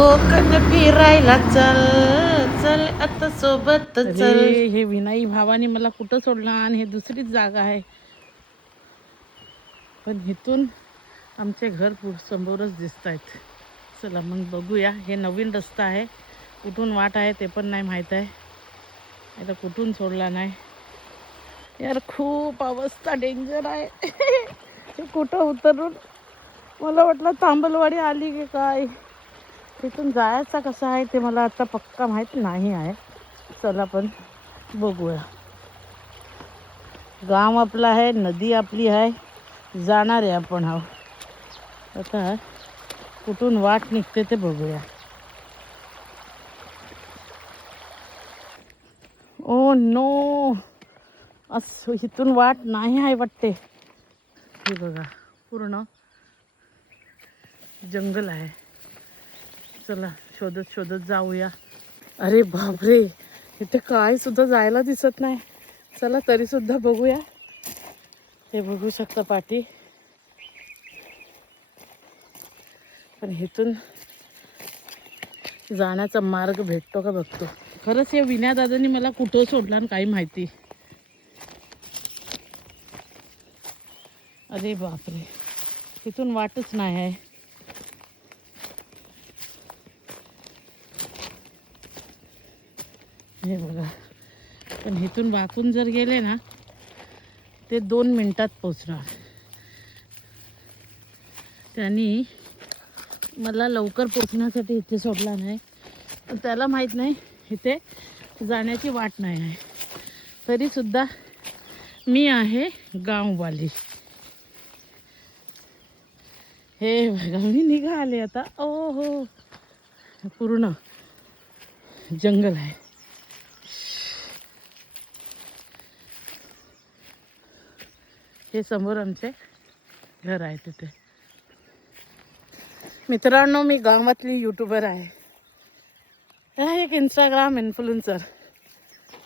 कोकण फिरायला चल चल आता सोबत चल. अरे हे विनाई भावाने मला कुठं सोडलं आणि हे दुसरीच जागा आहे. पण इथून आमचे घर समोरच दिसत आहेत. चला मग बघूया. हे नवीन रस्ता आहे, कुठून वाट आहे ते पण नाही माहीत आहे. आता कुठून सोडला नाही यार. खूप अवस्था डेंजर आहे. हे कुठं उतरून मला वाटलं तांबलवाडी आली की काय. तिथून जायचा कसा आहे ते मला आता पक्का माहीत नाही आहे. चला पण बघूया. गाव आपलं आहे, नदी आपली आहे, जाणार आहे आपण. हा आता कुठून वाट निघते ते बघूया. ओ नो, असं इथून वाट नाही आहे वाटते. हे बघा पूर्ण जंगल आहे. चला शोधत शोधत जाऊया. अरे बापरे, इथे काय सुद्धा जायला दिसत नाही. चला तरी सुद्धा बघूया. हे बघू शकता पाठी. पण इथून जाण्याचा मार्ग भेटतो का बघतो. खरंच या विनया दादांनी मला कुठं सोडलं आणि काही माहिती. अरे बापरे, तिथून वाटच नाही आहे. हे बघा, पण इथून वाकून जर गेले ना ते 2 मिनिटात पोचणार. त्यांनी मला लवकर पोचण्यासाठी इथे सोडला नाही. त्याला माहीत नाही इथे जाण्याची वाट नाही आहे. तरीसुद्धा मी आहे गाववाली. हे बघा मी निघाले आता. ओ हो, पूर्ण जंगल आहे. हे समोर आमचे घर आहे. तिथे मित्रांनो, मी गावातली यूट्यूबर आहे. एक इंस्टाग्राम इन्फ्लुएन्सर.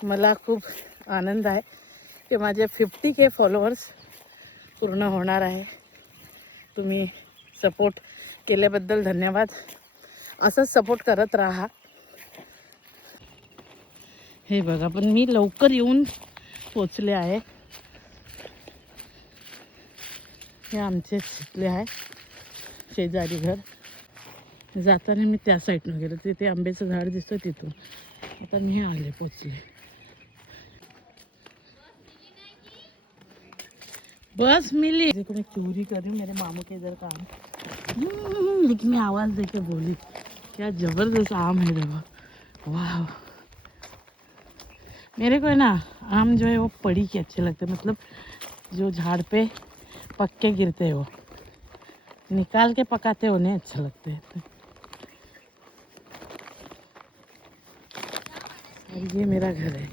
मला खूप आनंद आहे की माझे 50K फॉलोअर्स पूर्ण होणार आहे. तुम्ही सपोर्ट केल्याबद्दल धन्यवाद. असंच सपोर्ट करत राहा. हे बघा, पण मी लवकर येऊन पोचले आहे. हे आमचे इथले आहे शेजारी घर. जाताना मी त्या साईडनं गेलो. तिथे आंब्याचं झाड दिसतं तिथून. आता मी आले, पोचले. बस मिली। देखो मैं चोरी कर रही हूँ मेरे मामू के इधर का आम। लेकिन मैं आवाज़ देके बोली, क्या ज़बरदस्त आम है देखो। वाह, मेरे को है ना आम जो है वो पड़ी के अच्छे लगते हैं। मतलब जो झाड़ पे पक के गिरते हैं वो निकाल के पकाते हो नहीं अच्छे लगते हैं। और ये मेरा घर है।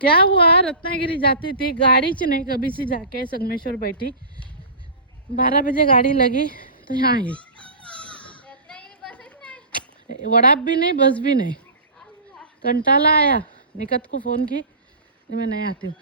क्या हुआ, रत्नागिरी जाती थी गाड़ी च नहीं कभी से जाके संगमेश्वर बैठी। 12 बजे गाड़ी लगी तो यहाँ ही। वड़ाप भी नहीं, बस भी नहीं। कंटाला आया, निकत को फ़ोन की मैं नहीं आती हूँ।